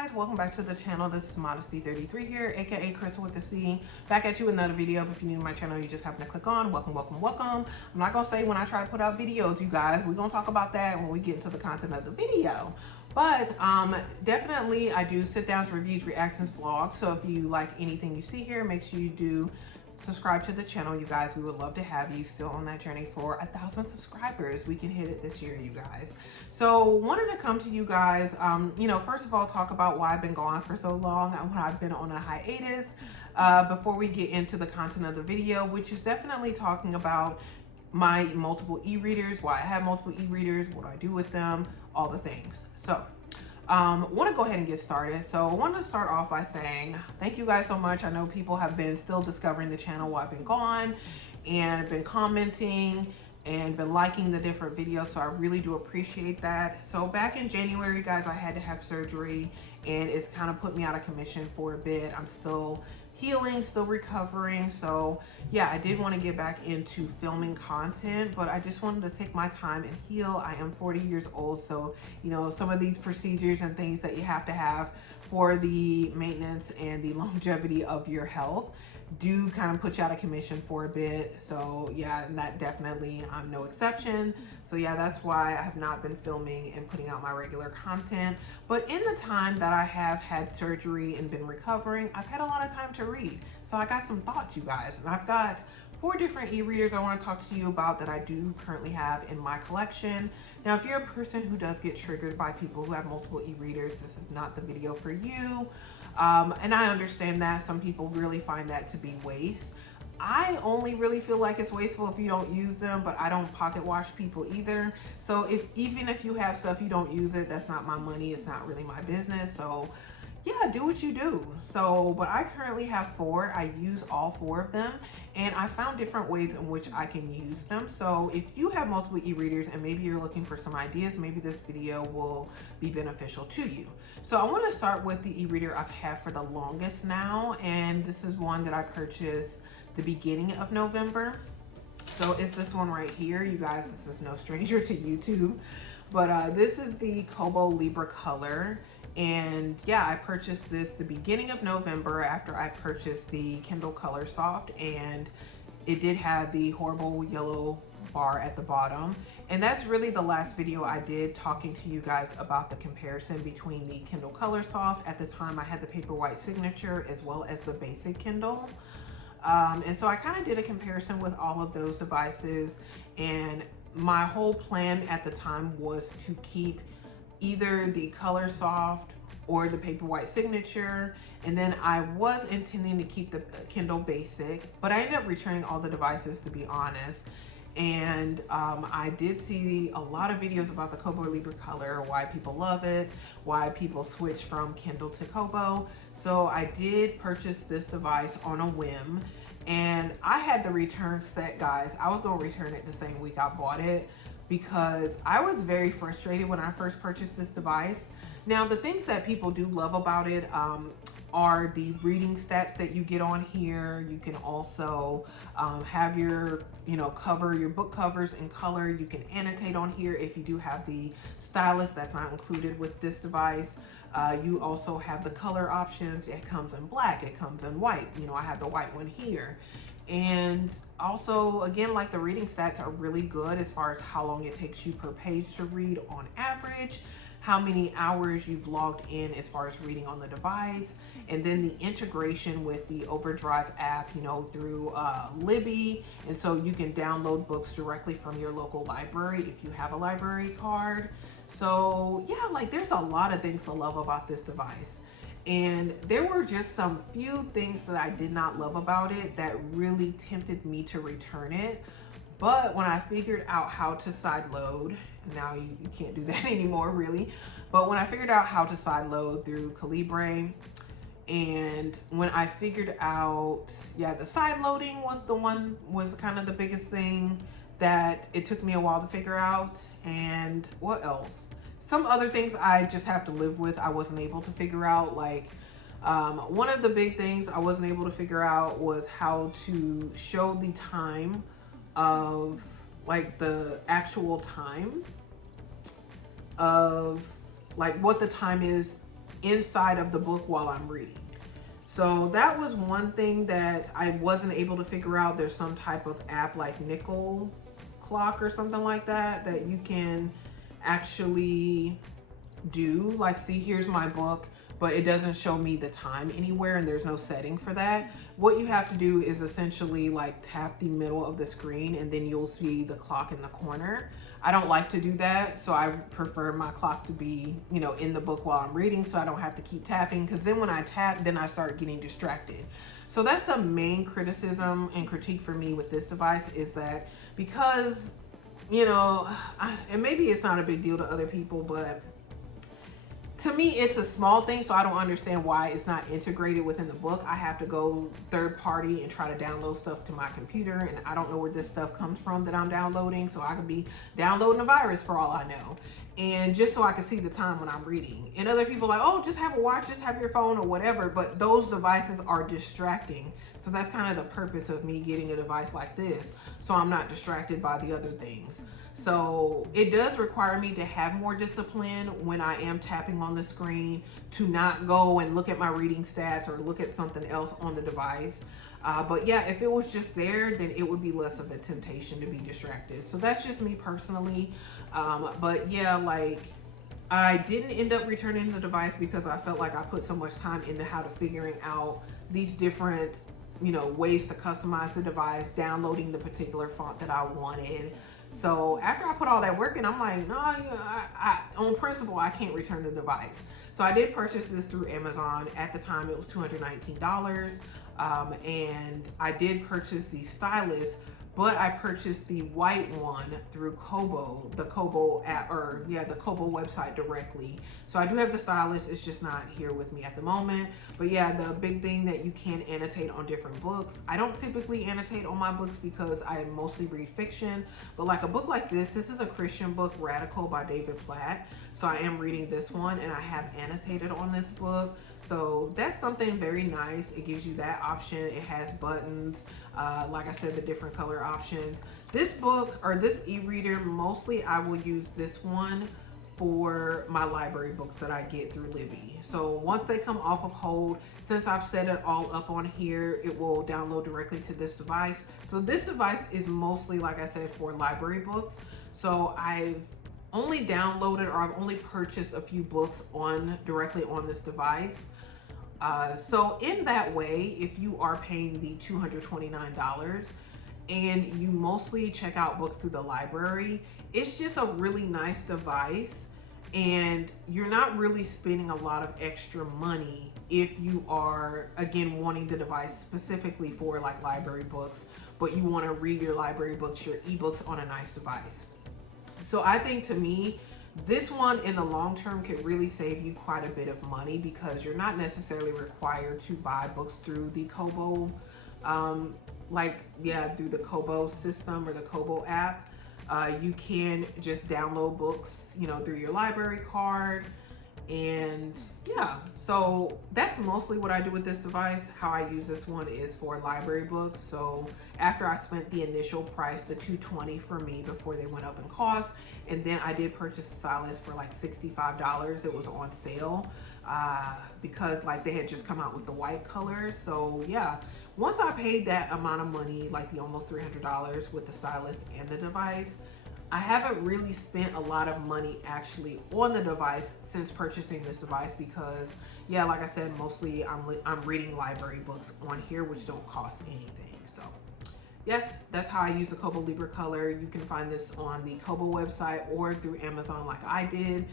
guys, welcome back to the channel. This is Modesty33 here, aka Crystal with the C. Back at you with another video. If you're new to my channel, you just happen to click on. Welcome. I'm not gonna say when I try to put out videos, you guys. We're gonna talk about that when we get into the content of the video. But definitely I do sit downs, reviews, reactions, vlogs. So if you like anything you see here, make sure you do subscribe to the channel, you guys. We would love to have you still on that journey for 1,000 subscribers. We can hit it this year, you guys. So wanted to come to you guys, first of all, talk about why I've been gone for so long and why I've been on a hiatus before we get into the content of the video, which is definitely talking about my multiple e-readers, why I have multiple e-readers, what I do with them, all the things. So want to go ahead and get started. So I want to start off by saying thank you guys so much. I know people have been still discovering the channel while I've been gone and been commenting and been liking the different videos, so I really do appreciate that. So back in January, guys, I had to have surgery and it's kind of put me out of commission for a bit. I'm still healing, still recovering. So yeah, I did want to get back into filming content, but I just wanted to take my time and heal. I am 40 years old, so some of these procedures and things that you have to have for the maintenance and the longevity of your health do kind of put you out of commission for a bit. So yeah, and that definitely I'm no exception. So yeah, that's why I have not been filming and putting out my regular content. But in the time that I have had surgery and been recovering, I've had a lot of time to read. So I got some thoughts, you guys, and I've got 4 different e-readers I want to talk to you about that I do currently have in my collection. Now, if you're a person who does get triggered by people who have multiple e-readers, this is not the video for you. And I understand that some people really find that to be waste. I only really feel like it's wasteful if you don't use them, but I don't pocket watch people either. So even if you have stuff you don't use it, that's not my money. It's not really my business. So yeah, do what you do. So, but I currently have 4. I use all 4 of them, and I found different ways in which I can use them. So if you have multiple e-readers and maybe you're looking for some ideas, maybe this video will be beneficial to you. So I want to start with the e-reader I've had for the longest now, and this is one that I purchased the beginning of November. So it's this one right here, you guys. This is no stranger to YouTube, but this is the Kobo Libra color. And yeah, I purchased this the beginning of November after I purchased the Kindle Colorsoft, and it did have the horrible yellow bar at the bottom. And that's really the last video I did talking to you guys about the comparison between the Kindle Colorsoft. At the time I had the Paperwhite signature as well as the basic Kindle. And so I kind of did a comparison with all of those devices, and my whole plan at the time was to keep either the Colorsoft or the Paperwhite signature, and then I was intending to keep the Kindle basic, but I ended up returning all the devices, to be honest. And I did see a lot of videos about the Kobo Libra color, why people love it, why people switch from Kindle to Kobo. So I did purchase this device on a whim, and I had the return set, guys. I was gonna return it the same week I bought it, because I was very frustrated when I first purchased this device. Now, the things that people do love about it are the reading stats that you get on here. You can also have your cover, your book covers in color. You can annotate on here if you do have the stylus. That's not included with this device. You also have the color options. It comes in black, it comes in white. I have the white one here. And also, again, like, the reading stats are really good as far as how long it takes you per page to read on average, how many hours you've logged in as far as reading on the device, and then the integration with the Overdrive app, through Libby. And so you can download books directly from your local library if you have a library card. So yeah, like, there's a lot of things to love about this device. And there were just some few things that I did not love about it that really tempted me to return it. But when I figured out how to sideload, now you can't do that anymore, really. But when I figured out how to sideload through Calibre, and when I figured out, yeah, the side loading was kind of the biggest thing that it took me a while to figure out. And what else? Some other things I just have to live with. I wasn't able to figure out, like, one of the big things I wasn't able to figure out was how to show the time of, like, the actual time of, like, what the time is inside of the book while I'm reading. So that was one thing that I wasn't able to figure out. There's some type of app like Nickel Clock or something like that that you can actually do. Like, see, here's my book, but it doesn't show me the time anywhere, and there's no setting for that. What you have to do is essentially like tap the middle of the screen, and then you'll see the clock in the corner. I don't like to do that, so I prefer my clock to be, you know, in the book while I'm reading, so I don't have to keep tapping, because then when I tap, then I start getting distracted. So that's the main criticism and critique for me with this device, is that because, you know, and maybe it's not a big deal to other people, but to me, it's a small thing, so I don't understand why it's not integrated within the book. I have to go third party and try to download stuff to my computer, and I don't know where this stuff comes from that I'm downloading, so I could be downloading a virus for all I know. And just so I can see the time when I'm reading. And other people are like, oh, just have a watch, just have your phone or whatever, but those devices are distracting. So that's kind of the purpose of me getting a device like this, so I'm not distracted by the other things. So it does require me to have more discipline when I am tapping on the screen, to not go and look at my reading stats or look at something else on the device. But yeah, if it was just there, then it would be less of a temptation to be distracted. So that's just me personally. But yeah, like, I didn't end up returning the device because I felt like I put so much time into how to figuring out these different, you know, ways to customize the device, downloading the particular font that I wanted. So after I put all that work in, I'm like, no, on principle, I can't return the device. So I did purchase this through Amazon. At the time, it was $219. And I did purchase the stylus, but I purchased the white one through Kobo, the Kobo app, or yeah, the Kobo website directly. So I do have the stylus, it's just not here with me at the moment. But yeah, the big thing that you can annotate on different books. I don't typically annotate on my books because I mostly read fiction, but like a book like this is a Christian book, Radical by David Platt. So I am reading this one and I have annotated on this book. So that's something very nice. It gives you that option. It has buttons, like I said, the different color options. This book, or this e-reader, mostly I will use this one for my library books that I get through Libby. So once they come off of hold, since I've set it all up on here, it will download directly to this device. So this device is mostly, like I said, for library books. So I've only downloaded, or I've only purchased a few books directly on this device. So in that way, if you are paying the $229 and you mostly check out books through the library, it's just a really nice device, and you're not really spending a lot of extra money if you are, again, wanting the device specifically for like library books, but you want to read your library books, your ebooks on a nice device. So I think, to me, this one in the long term could really save you quite a bit of money, because you're not necessarily required to buy books through the Kobo, through the Kobo system or the Kobo app. You can just download books, you know, through your library card. And yeah, so that's mostly what I do with this device. How I use this one is for library books. So after I spent the initial price, the $220 for me before they went up in cost, and then I did purchase a stylus for like $65. It was on sale because like they had just come out with the white colors. So yeah, once I paid that amount of money, like the almost $300 with the stylus and the device, I haven't really spent a lot of money actually on the device since purchasing this device, because yeah, like I said, mostly I'm reading library books on here, which don't cost anything. So yes, that's how I use the Kobo Libra Color. You can find this on the Kobo website or through Amazon like I did.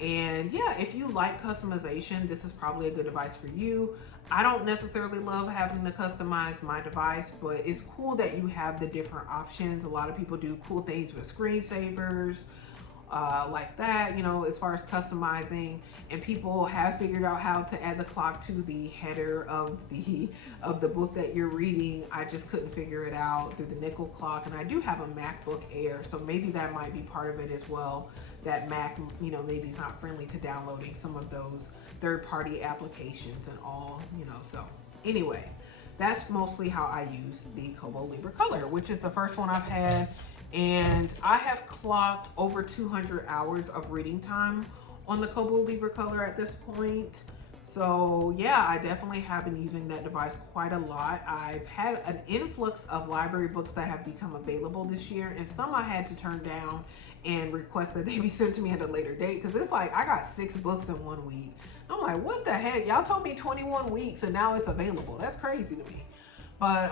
And yeah, if you like customization, this is probably a good device for you. I don't necessarily love having to customize my device, but it's cool that you have the different options. A lot of people do cool things with screensavers, like that, you know, as far as customizing. And people have figured out how to add the clock to the header of the book that you're reading. I just couldn't figure it out through the nickel clock. And I do have a MacBook Air, so maybe that might be part of it as well. That Mac, you know, maybe is not friendly to downloading some of those third-party applications and all, you know. So anyway, that's mostly how I use the Kobo Libra Color, which is the first one I've had. And I have clocked over 200 hours of reading time on the Kobo Libra color at this point. So yeah, I definitely have been using that device quite a lot. I've had an influx of library books that have become available this year, and some I had to turn down and request that they be sent to me at a later date, because it's like I got 6 books in 1 week. I'm like, what the heck? Y'all told me 21 weeks and now it's available. That's crazy to me. But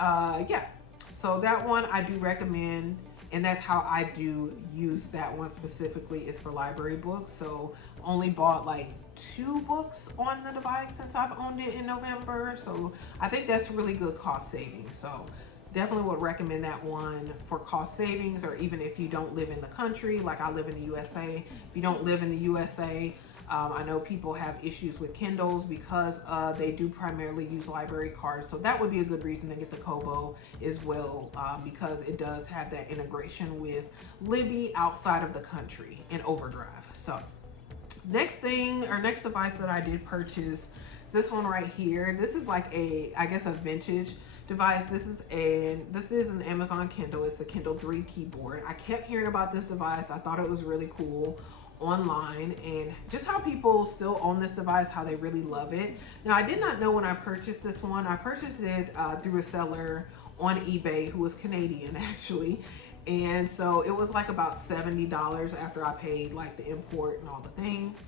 yeah, so that one I do recommend, and that's how I do use that one specifically, is for library books. So only bought like 2 books on the device since I've owned it in November. So I think that's really good cost savings. So definitely would recommend that one for cost savings, or even if you don't live in the country, like I live in the USA. If you don't live in the USA, I know people have issues with Kindles because they do primarily use library cards. So that would be a good reason to get the Kobo as well, because it does have that integration with Libby outside of the country in Overdrive. So next thing, or next device that I did purchase is this one right here. This is like a, I guess, a vintage device. This is an Amazon Kindle. It's a Kindle 3 keyboard. I kept hearing about this device. I thought it was really cool online, and just how people still own this device, how they really love it. Now, I did not know when I purchased this one. I purchased it through a seller on eBay who was Canadian actually, and so it was like about $70 after I paid like the import and all the things.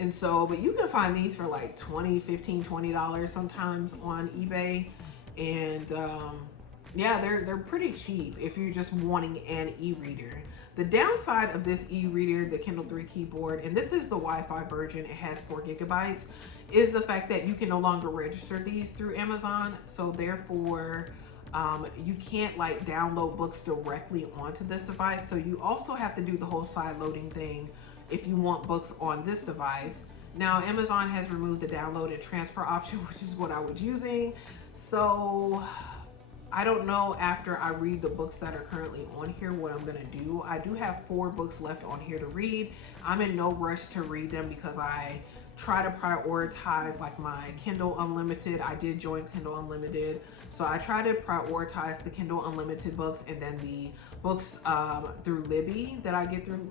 And so, but you can find these for like $20, $15, $20 sometimes on eBay, and yeah, they're pretty cheap if you're just wanting an e-reader. The downside of this e-reader, the Kindle 3 keyboard, and this is the Wi-Fi version, it has 4 gigabytes, is the fact that you can no longer register these through Amazon. So therefore, you can't like download books directly onto this device. So you also have to do the whole side loading thing if you want books on this device. Now, Amazon has removed the download and transfer option, which is what I was using. So I don't know, after I read the books that are currently on here, what I'm gonna do. I do have 4 books left on here to read. I'm in no rush to read them because I try to prioritize like my Kindle Unlimited. I did join Kindle Unlimited. So I try to prioritize the Kindle Unlimited books, and then the books through Libby that I get through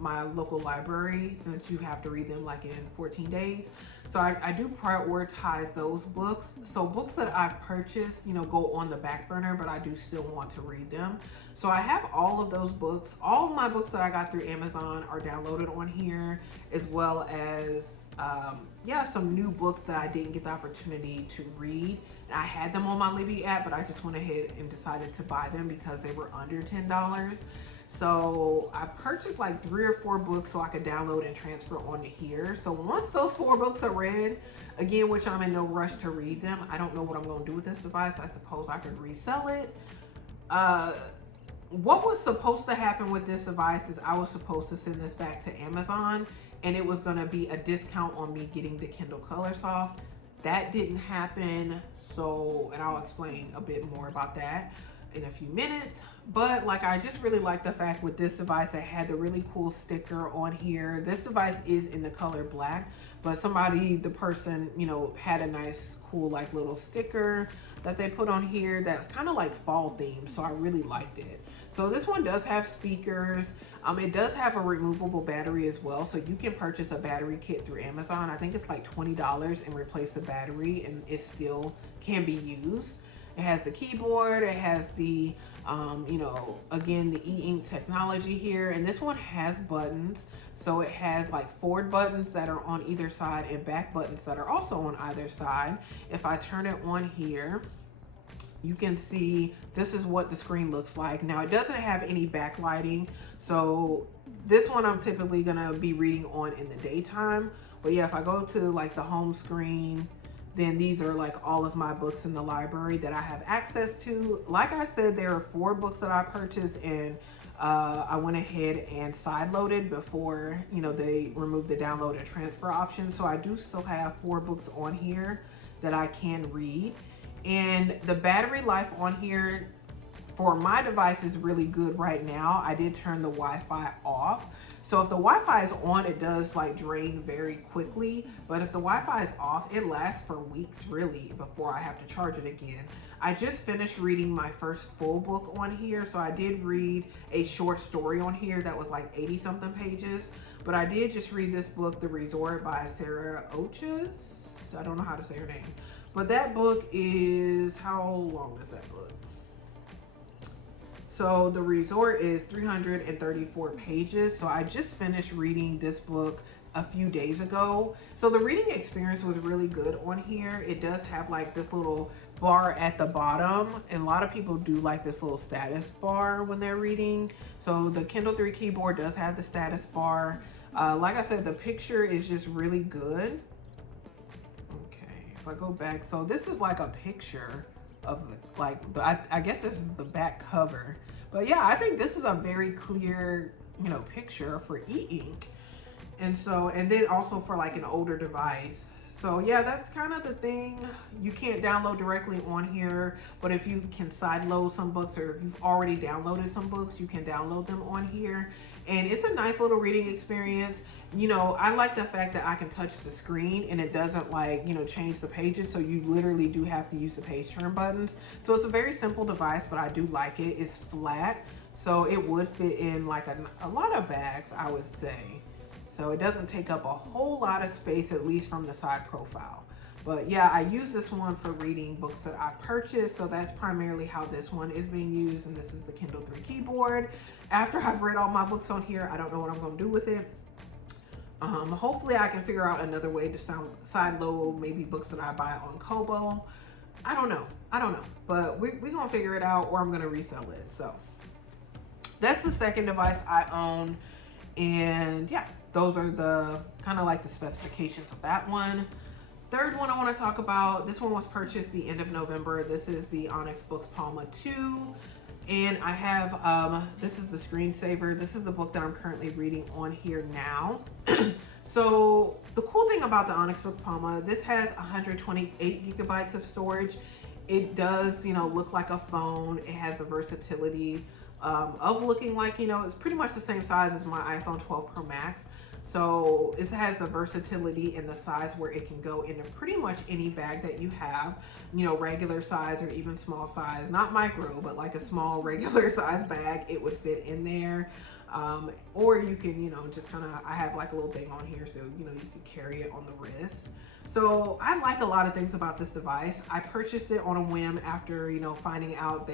my local library, since you have to read them like in 14 days. So I do prioritize those books. So books that I've purchased, you know, go on the back burner, but I do still want to read them. So I have all of those books. All of my books that I got through Amazon are downloaded on here, as well as yeah, some new books that I didn't get the opportunity to read. And I had them on my Libby app, but I just went ahead and decided to buy them because they were under $10. So I purchased like 3 or 4 books so I could download and transfer onto here. So once those 4 books are read, again, which I'm in no rush to read them, I don't know what I'm going to do with this device. I suppose I could resell it. What was supposed to happen with this device is I was supposed to send this back to Amazon, and it was going to be a discount on me getting the Kindle Colorsoft. That didn't happen. So, and I'll explain a bit more about that in a few minutes. But like, I just really like the fact with this device, it had the really cool sticker on here. This device is in the color black, but the person, you know, had a nice cool like little sticker that they put on here that's kind of like fall themed. So I really liked it. So this one does have speakers. It does have a removable battery as well. So you can purchase a battery kit through Amazon. I think it's like $20 and replace the battery, and it still can be used. It has the keyboard, it has the, you know, again, the e-ink technology here. And this one has buttons. So it has like forward buttons that are on either side and back buttons that are also on either side. If I turn it on here, you can see this is what the screen looks like. Now, it doesn't have any backlighting. So this one I'm typically gonna be reading on in the daytime. But yeah, if I go to like the home screen, then these are like all of my books in the library that I have access to. Like I said, there are 4 books that I purchased, and I went ahead and side loaded before, you know, they removed the download and transfer option. So I do still have 4 books on here that I can read. And the battery life on here for my device is really good right now. I did turn the Wi-Fi off. So if the Wi-Fi is on, it does like drain very quickly. But if the Wi-Fi is off, it lasts for weeks really before I have to charge it again. I just finished reading my first full book on here. So I did read a short story on here that was like 80 something pages. But I did just read this book, The Resort by Sarah Oches. I don't know how to say her name. But that book is, how long is that book? So The Resort is 334 pages. So I just finished reading this book a few days ago. So the reading experience was really good on here. It does have like this little bar at the bottom, and a lot of people do like this little status bar when they're reading. So the Kindle 3 keyboard does have the status bar. Like I said, the picture is just really good. Okay, if I go back, so this is like a picture of the, I guess this is the back cover. But yeah, I think this is a very clear, you know, picture for e-ink. And so, and then also for like an older device. So yeah, that's kind of the thing. You can't download directly on here, but if you can sideload some books, or if you've already downloaded some books, you can download them on here. And it's a nice little reading experience. You know, I like the fact that I can touch the screen and it doesn't like, you know, change the pages. So you literally do have to use the page turn buttons. So it's a very simple device, but I do like it. It's flat, so it would fit in like a lot of bags, I would say. So it doesn't take up a whole lot of space, at least from the side profile. But yeah, I use this one for reading books that I purchased. So that's primarily how this one is being used. And this is the Kindle 3 keyboard. After I've read all my books on here, I don't know what I'm going to do with it. Hopefully I can figure out another way to side load maybe books that I buy on Kobo. I don't know. But we're going to figure it out, or I'm going to resell it. So that's the second device I own. And yeah, those are the kind of like the specifications of that one. Third one I want to talk about, this one was purchased the end of November. This is the Onyx Boox Palma 2. And I have, this is the screensaver. This is the book that I'm currently reading on here now. So the cool thing about the Onyx Boox Palma, this has 128 gigabytes of storage. It does, you know, look like a phone. It has the versatility of looking like, you know, it's pretty much the same size as my iPhone 12 Pro Max. So it has the versatility in the size where it can go into pretty much any bag that you have, you know, regular size or even small size, not micro, but like a small regular size bag, it would fit in there. Or you can, you know, just kind of, I have like a little thing on here, so, you know, you can carry it on the wrist. So I like a lot of things about this device. I purchased it on a whim after, you know, finding out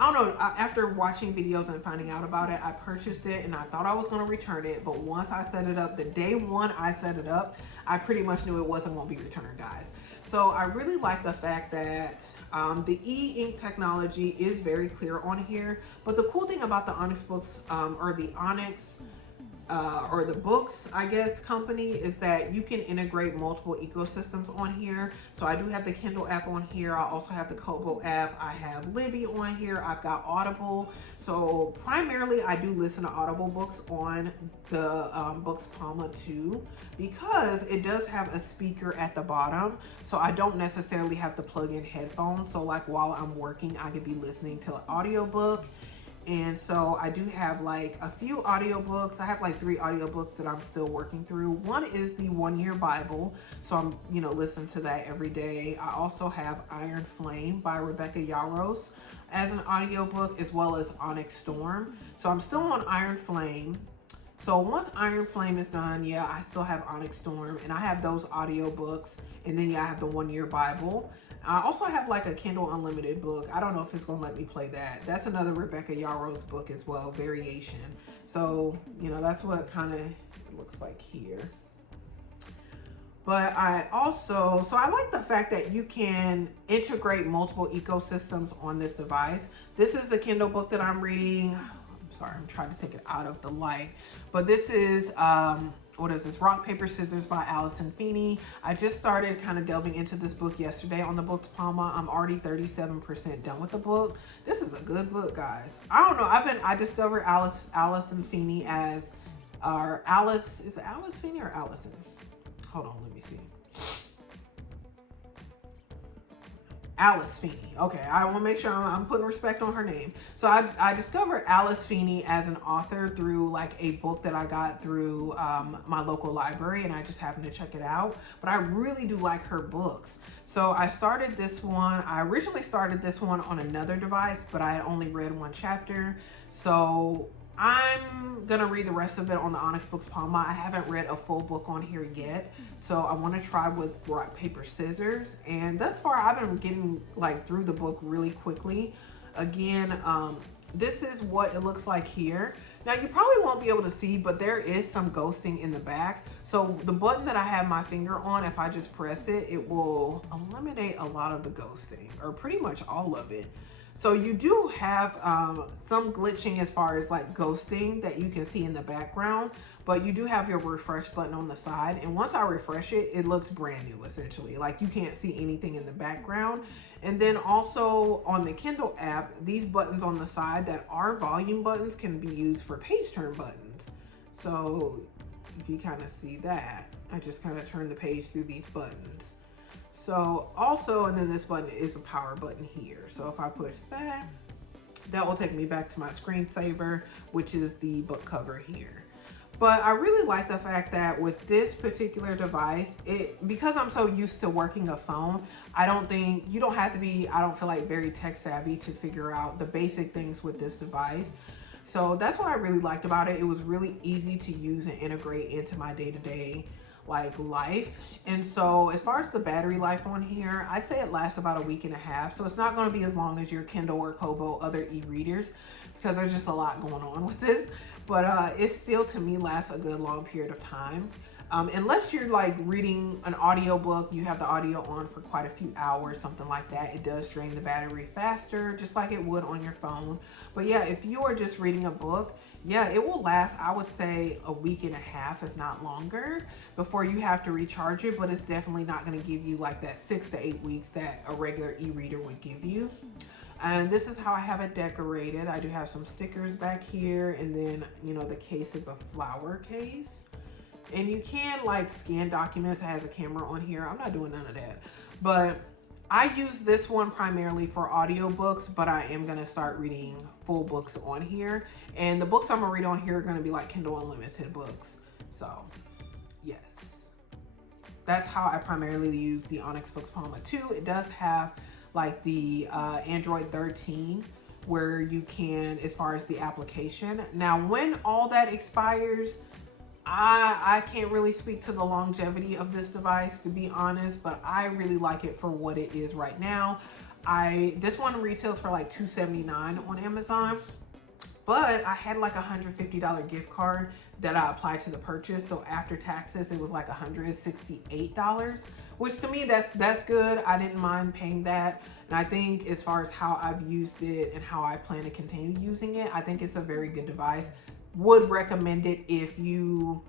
after watching videos and finding out about it, I purchased it and I thought I was going to return it. But once I set it up, the day one I set it up, I pretty much knew it wasn't going to be returned, guys. So I really like the fact that the e-ink technology is very clear on here. But the cool thing about the Onyx Books, or the Onyx, or the Boox, I guess, company, is that you can integrate multiple ecosystems on here. So I do have the Kindle app on here. I also have the Kobo app. I have Libby on here. I've got Audible. So primarily I do listen to Audible books on the Boox Palma 2 because it does have a speaker at the bottom. So I don't necessarily have to plug in headphones. So like while I'm working, I could be listening to an audiobook. And so I do have like a few audiobooks. I have like 3 audiobooks that I'm still working through. One is the 1-Year Bible. So I'm, you know, listening to that every day. I also have Iron Flame by Rebecca Yarros as an audiobook, as well as Onyx Storm. So I'm still on Iron Flame. So once Iron Flame is done, yeah, I still have Onyx Storm, and I have those audiobooks. And then yeah, I have the 1-Year Bible. I also have like a Kindle Unlimited book. I don't know if it's gonna let me play that. That's another Rebecca Yarros book as well, Variation. So, you know, that's what kind of looks like here. But I like the fact that you can integrate multiple ecosystems on this device. This is the Kindle book that I'm reading. I'm sorry, I'm trying to take it out of the light. But this is, what is this? Rock, Paper, Scissors by Allison Feeney. I just started kind of delving into this book yesterday on the Boox Palma. I'm already 37% done with the book. This is a good book, guys. I don't know. I discovered Allison Feeney as, is it Alice Feeney or Allison? Hold on, let me see. Alice Feeney. Okay, I want to make sure I'm putting respect on her name. So I discovered Alice Feeney as an author through like a book that I got through my local library, and I just happened to check it out. But I really do like her books. So I started this one. I originally started this one on another device, but I had only read one chapter. So I'm gonna read the rest of it on the Onyx Boox Palma. I haven't read a full book on here yet, so I want to try with rock, paper, scissors. And thus far, I've been getting like through the book really quickly. Again, this is what it looks like here. Now you probably won't be able to see, but there is some ghosting in the back. So the button that I have my finger on, if I just press it, it will eliminate a lot of the ghosting, or pretty much all of it. So you do have some glitching as far as like ghosting that you can see in the background, but you do have your refresh button on the side. And once I refresh it, it looks brand new essentially. Like you can't see anything in the background. And then also on the Kindle app, these buttons on the side that are volume buttons can be used for page turn buttons. So if you kind of see that, I just kind of turn the page through these buttons. So also, and then this button is a power button here. So if I push that, that will take me back to my screensaver, which is the book cover here. But I really like the fact that with this particular device, because I'm so used to working a phone, I don't think, you don't have to be, I don't feel like very tech savvy to figure out the basic things with this device. So that's what I really liked about it. It was really easy to use and integrate into my day-to-day like life. And so as far as the battery life on here, I'd say it lasts about a week and a half. So it's not going to be as long as your Kindle or Kobo other e-readers, because there's just a lot going on with this. But it still, to me, lasts a good long period of time. Unless you're like reading an audiobook, you have the audio on for quite a few hours, something like that. It does drain the battery faster, just like it would on your phone. But yeah, if you are just reading a book, yeah, it will last, I would say, a week and a half, if not longer, before you have to recharge it. But it's definitely not going to give you like that 6 to 8 weeks that a regular e-reader would give you. And this is how I have it decorated. I do have some stickers back here, and then, you know, the case is a flower case. And you can like scan documents. It has a camera on here. I'm not doing none of that. But I use this one primarily for audiobooks, but I am going to start reading full books on here. And the books I'm going to read on here are going to be like Kindle Unlimited books. So, yes. That's how I primarily use the Onyx Boox Palma 2. It does have like the Android 13 where you can, as far as the application. Now, when all that expires, I can't really speak to the longevity of this device, to be honest, but I really like it for what it is right now. This one retails for like $279 on Amazon, but I had like a $150 gift card that I applied to the purchase. So after taxes, it was like $168, which to me, that's good. I didn't mind paying that. And I think as far as how I've used it and how I plan to continue using it, I think it's a very good device. Would recommend it if you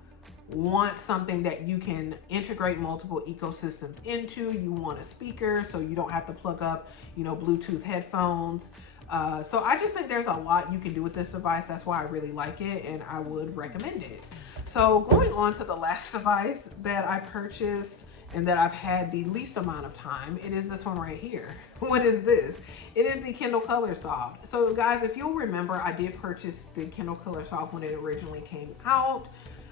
want something that you can integrate multiple ecosystems into. You want a speaker so you don't have to plug up, you know, Bluetooth headphones. So I just think there's a lot you can do with this device. That's why I really like it, and I would recommend it. So going on to the last device that I purchased and that I've had the least amount of time, it is this one right here. What is this? It is the Kindle Colorsoft. So guys, if you'll remember, I did purchase the Kindle Colorsoft when it originally came out.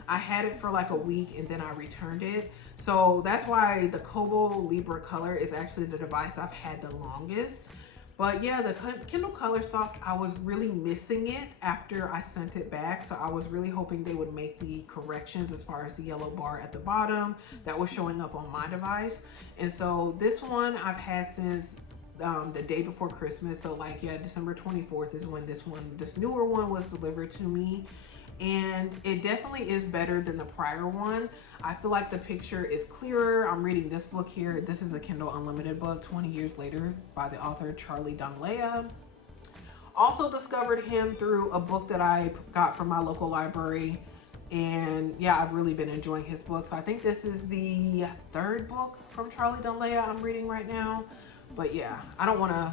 I had it for like a week and then I returned it. So that's why the Kobo Libra color is actually the device I've had the longest. But yeah, the Kindle Colorsoft, I was really missing it after I sent it back. So I was really hoping they would make the corrections as far as the yellow bar at the bottom that was showing up on my device. And so this one I've had since the day before Christmas. So like, yeah, December 24th is when this newer one was delivered to me. And it definitely is better than the prior one. I feel like the picture is clearer. I'm reading this book here. This is a Kindle Unlimited book, 20 Years Later, by the author Charlie Donlea. Also discovered him through a book that I got from my local library. And yeah, I've really been enjoying his books. I think this is the third book from Charlie Donlea I'm reading right now. But yeah, I don't want to,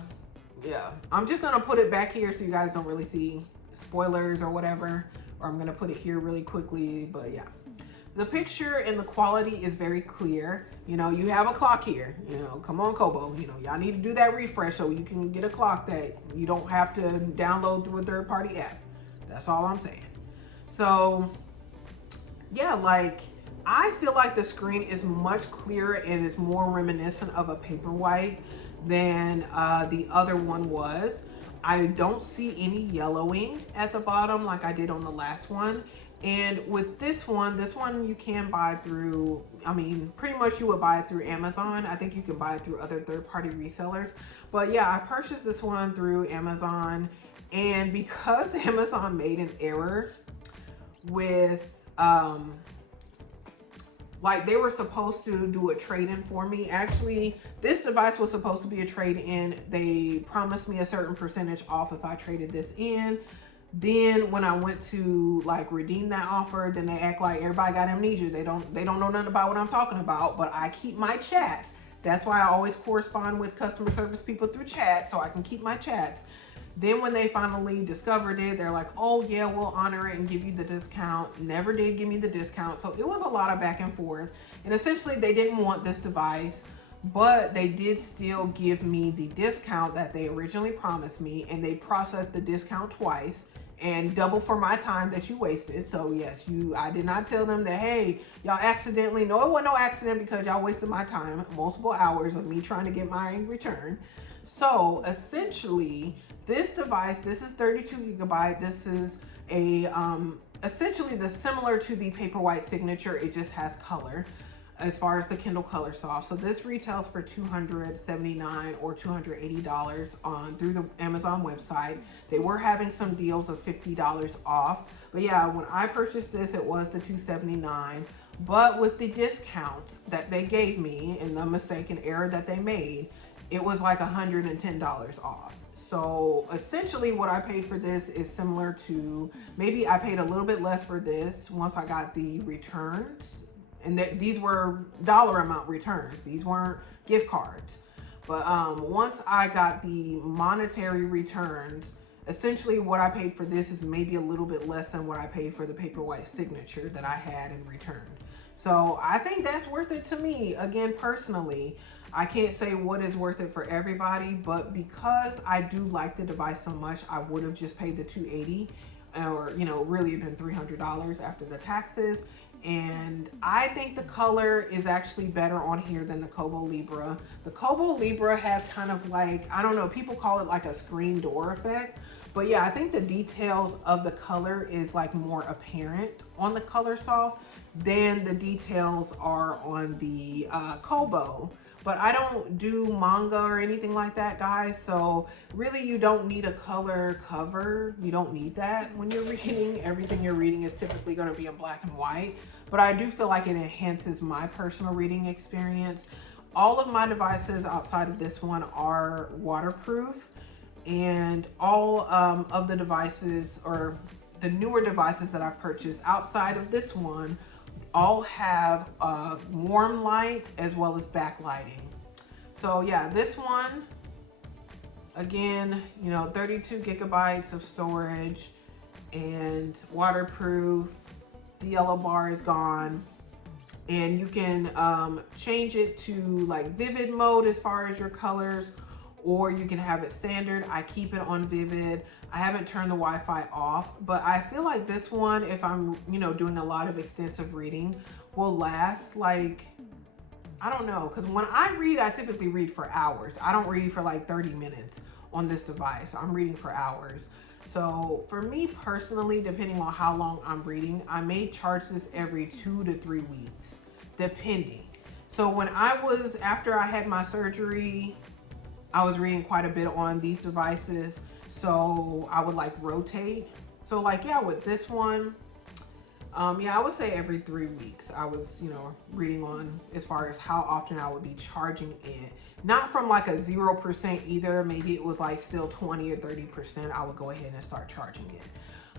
yeah. I'm just going to put it back here so you guys don't really see spoilers or whatever. Or I'm going to put it here really quickly, but yeah. the picture and the quality is very clear. You know, you have a clock here, you know, come on Kobo, you know, y'all need to do that refresh so you can get a clock that you don't have to download through a third-party app. That's all I'm saying. So yeah, like I feel like the screen is much clearer and is more reminiscent of a Paperwhite than the other one was. I don't see any yellowing at the bottom like I did on the last one. And with this one you can buy through, I mean, pretty much you would buy it through Amazon. I think you can buy it through other third-party resellers. But yeah, I purchased this one through Amazon. And because Amazon made an error with, like they were supposed to do a trade-in for me. Actually, this device was supposed to be a trade-in. They promised me a certain percentage off if I traded this in. Then when I went to like redeem that offer, then they act like everybody got amnesia. They don't know nothing about what I'm talking about, but I keep my chats. That's why I always correspond with customer service people through chat, so I can keep my chats. Then when they finally discovered it, they're like, oh yeah, we'll honor it and give you the discount. Never did give me the discount. So it was a lot of back and forth. And essentially they didn't want this device, but they did still give me the discount that they originally promised me. And they processed the discount twice and double for my time that you wasted. So yes, I did not tell them that, hey, y'all accidentally, no, it wasn't no accident because y'all wasted my time, multiple hours of me trying to get my return. So essentially, this device, this is 32 gigabyte. This is a essentially similar to the Paperwhite signature. It just has color as far as the Kindle Colorsoft. So this retails for $279 or $280 through the Amazon website. They were having some deals of $50 off. But yeah, when I purchased this, it was the $279. But with the discount that they gave me and the mistaken error that they made, it was like $110 off. So essentially what I paid for this is similar to, maybe I paid a little bit less for this once I got the returns. And these were dollar amount returns. These weren't gift cards. But once I got the monetary returns, essentially what I paid for this is maybe a little bit less than what I paid for the Paperwhite signature that I had in return. So I think that's worth it to me. Again, personally, I can't say what is worth it for everybody, but because I do like the device so much, I would have just paid the $280, or, you know, really have been $300 after the taxes. And I think the color is actually better on here than the Kobo Libra. The Kobo Libra has kind of like, I don't know, people call it like a screen door effect. But yeah, I think the details of the color is like more apparent on the Colorsoft than the details are on the Kobo. But I don't do manga or anything like that, guys. So really you don't need a color cover. You don't need that when you're reading. Everything you're reading is typically going to be in black and white. But I do feel like it enhances my personal reading experience. All of my devices outside of this one are waterproof. And all of the devices, or the newer devices that I've purchased outside of this one, all have warm light as well as backlighting. So yeah, this one, again, you know, 32 gigabytes of storage and waterproof. The yellow bar is gone. And you can change it to like vivid mode as far as your colors, or you can have it standard. I keep it on vivid. I haven't turned the Wi-Fi off, but I feel like this one, if I'm, you know, doing a lot of extensive reading, will last like, I don't know, because when I read, I typically read for hours. I don't read for like 30 minutes on this device. I'm reading for hours. So for me personally, depending on how long I'm reading, I may charge this every 2 to 3 weeks, depending. So when after I had my surgery, I was reading quite a bit on these devices. So I would like rotate. So like, yeah, with this one, yeah, I would say every 3 weeks I was, you know, reading on as far as how often I would be charging it. Not from like a 0% either. Maybe it was like still 20 or 30%. I would go ahead and start charging it.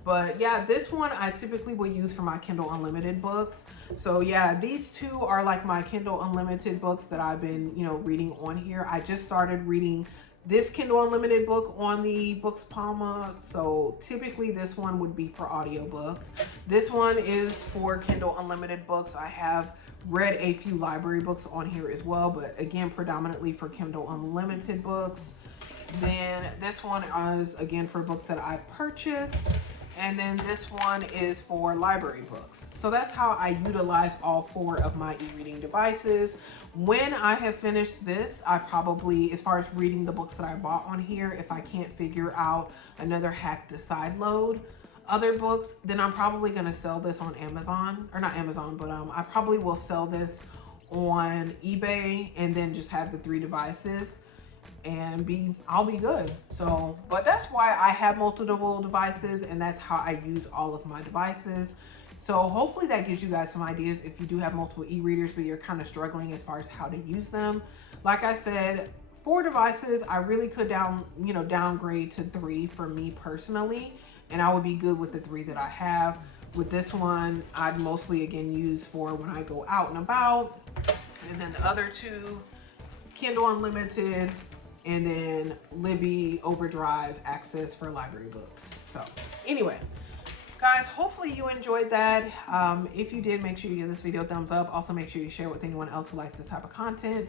But yeah, this one I typically will use for my Kindle Unlimited books. So yeah, these two are like my Kindle Unlimited books that I've been, you know, reading on here. I just started reading this Kindle Unlimited book on the Boox Palma. So typically this one would be for audiobooks. This one is for Kindle Unlimited books. I have read a few library books on here as well, but again, predominantly for Kindle Unlimited books. Then this one is again for books that I've purchased. And then this one is for library books. So that's how I utilize all 4 of my e-reading devices. When I have finished this, I probably, as far as reading the books that I bought on here, if I can't figure out another hack to sideload other books, then I'm probably gonna sell this on Amazon, or not Amazon, but I probably will sell this on eBay and then just have the 3 devices and I'll be good. So, but that's why I have multiple devices, and that's how I use all of my devices. So hopefully that gives you guys some ideas if you do have multiple e-readers but you're kind of struggling as far as how to use them. Like I said, 4 devices, I really could downgrade to 3 for me personally, and I would be good with the 3 that I have. With this one, I'd mostly again use for when I go out and about, and then the other 2, Kindle Unlimited, and then Libby Overdrive access for library books. So anyway, guys, hopefully you enjoyed that. If you did, make sure you give this video a thumbs up. Also, make sure you share with anyone else who likes this type of content.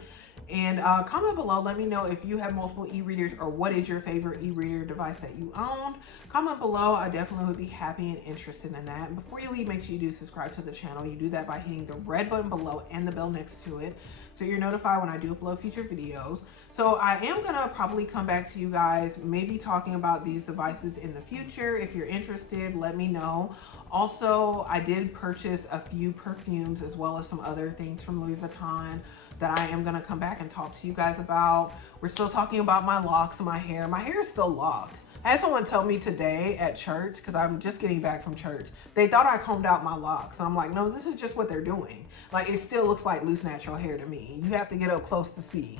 And comment below, let me know if you have multiple e-readers or what is your favorite e-reader device that you own. Comment below, I definitely would be happy and interested in that. And before you leave, make sure you do subscribe to the channel. You do that by hitting the red button below and the bell next to it, so you're notified when I do upload future videos. So I am gonna probably come back to you guys, maybe talking about these devices in the future. If you're interested, let me know. Also, I did purchase a few perfumes as well as some other things from Louis Vuitton that I am gonna come back and talk to you guys about. We're still talking about my locks and my hair. My hair is still locked. I had someone tell me today at church, because I'm just getting back from church, they thought I combed out my locks. I'm like, no, this is just what they're doing. Like, it still looks like loose natural hair to me. You have to get up close to see.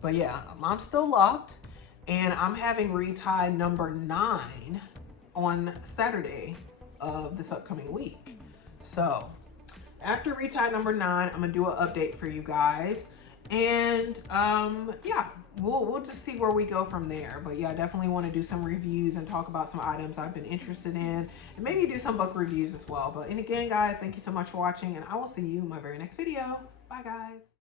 But yeah, I'm still locked, and I'm having retie number 9 on Saturday of this upcoming week. So after retie number 9, I'm gonna do an update for you guys, and yeah, we'll just see where we go from there. But yeah, I definitely want to do some reviews and talk about some items I've been interested in, and maybe do some book reviews as well. But and again, guys, thank you so much for watching, and I will see you in my very next video. Bye, guys.